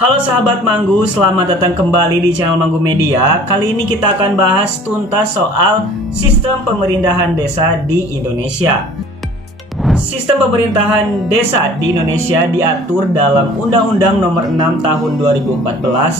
Halo sahabat Manggu, selamat datang kembali di channel Manggu Media. Kali ini kita akan bahas tuntas soal sistem pemerintahan desa di Indonesia. Sistem pemerintahan desa di Indonesia diatur dalam Undang-Undang Nomor 6 Tahun 2014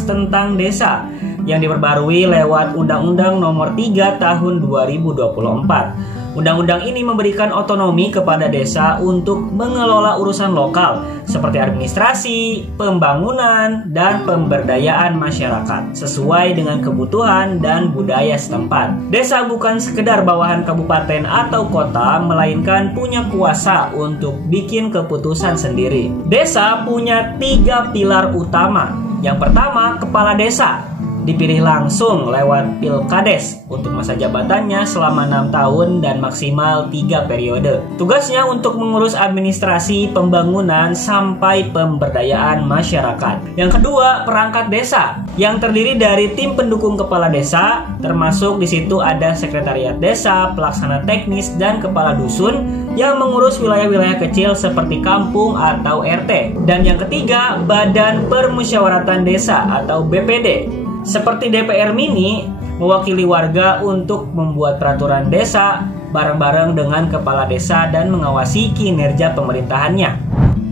tentang desa yang diperbarui lewat Undang-Undang Nomor 3 Tahun 2024. Undang-undang ini memberikan otonomi kepada desa untuk mengelola urusan lokal seperti administrasi, pembangunan, dan pemberdayaan masyarakat sesuai dengan kebutuhan dan budaya setempat. Desa bukan sekedar bawahan kabupaten atau kota, melainkan punya kuasa untuk bikin keputusan sendiri. Desa punya 3 pilar utama. Yang pertama, kepala desa. Dipilih langsung lewat pilkades untuk masa jabatannya selama 6 tahun dan maksimal 3 periode. Tugasnya untuk mengurus administrasi, pembangunan, sampai pemberdayaan masyarakat. Yang kedua, perangkat desa yang terdiri dari tim pendukung kepala desa, termasuk di situ ada sekretariat desa, pelaksana teknis, dan kepala dusun yang mengurus wilayah-wilayah kecil seperti kampung atau RT. Dan yang ketiga, Badan Permusyawaratan Desa atau BPD. Seperti DPR mini, mewakili warga untuk membuat peraturan desa bareng-bareng dengan kepala desa dan mengawasi kinerja pemerintahannya.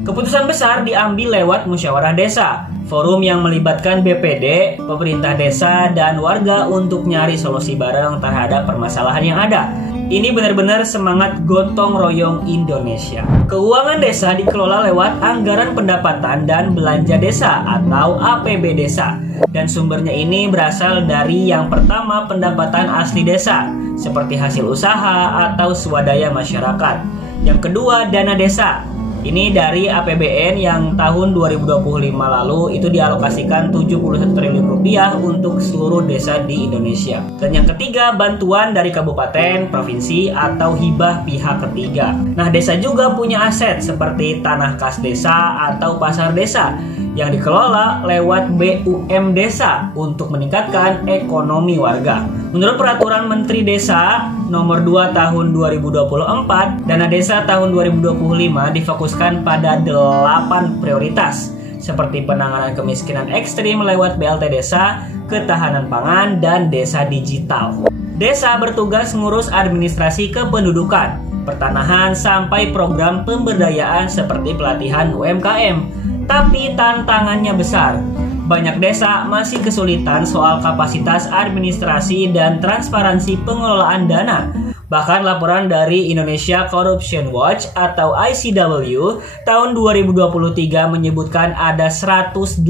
Keputusan besar diambil lewat musyawarah desa, forum yang melibatkan BPD, pemerintah desa, dan warga untuk nyari solusi bareng terhadap permasalahan yang ada. Ini benar-benar semangat gotong royong Indonesia. Keuangan desa dikelola lewat anggaran pendapatan dan belanja desa atau APB desa. Dan sumbernya ini berasal dari yang pertama pendapatan asli desa, seperti hasil usaha atau swadaya masyarakat. Yang kedua, dana desa. Ini dari APBN yang tahun 2025 lalu itu dialokasikan 71 triliun rupiah untuk seluruh desa di Indonesia. Dan yang ketiga, bantuan dari kabupaten, provinsi, atau hibah pihak ketiga. Nah, desa juga punya aset seperti tanah kas desa atau pasar desa yang dikelola lewat BUM desa untuk meningkatkan ekonomi warga. Menurut Peraturan Menteri Desa Nomor 2 Tahun 2024, dana desa tahun 2025 difokuskan pada 8 prioritas seperti penanganan kemiskinan ekstrim lewat BLT desa, ketahanan pangan, dan desa digital. Desa bertugas ngurus administrasi kependudukan, pertanahan, sampai program pemberdayaan seperti pelatihan UMKM. Tapi tantangannya besar. Banyak desa masih kesulitan soal kapasitas administrasi dan transparansi pengelolaan dana. Bahkan laporan dari Indonesia Corruption Watch atau ICW tahun 2023 menyebutkan ada 187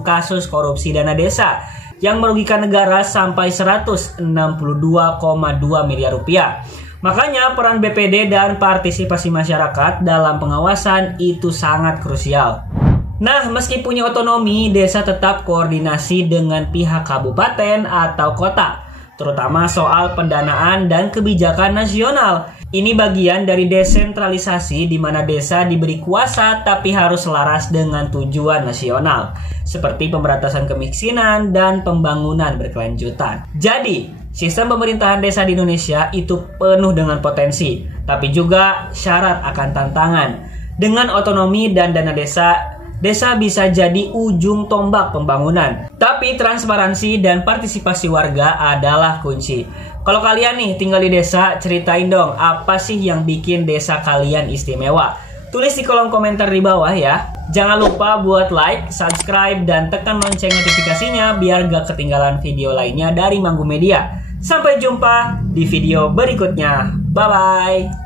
kasus korupsi dana desa yang merugikan negara sampai 162,2 miliar rupiah. Makanya peran BPD dan partisipasi masyarakat dalam pengawasan itu sangat krusial. Nah, meski punya otonomi, desa tetap koordinasi dengan pihak kabupaten atau kota, terutama soal pendanaan dan kebijakan nasional. Ini bagian dari desentralisasi di mana desa diberi kuasa tapi harus selaras dengan tujuan nasional, seperti pemberantasan kemiskinan dan pembangunan berkelanjutan. Jadi, sistem pemerintahan desa di Indonesia itu penuh dengan potensi, tapi juga syarat akan tantangan. Dengan otonomi dan dana desa, desa bisa jadi ujung tombak pembangunan. Tapi transparansi dan partisipasi warga adalah kunci. Kalau kalian nih tinggal di desa, ceritain dong apa sih yang bikin desa kalian istimewa. Tulis di kolom komentar di bawah ya. Jangan lupa buat like, subscribe, dan tekan lonceng notifikasinya biar gak ketinggalan video lainnya dari Manggu Media. Sampai jumpa di video berikutnya. Bye-bye.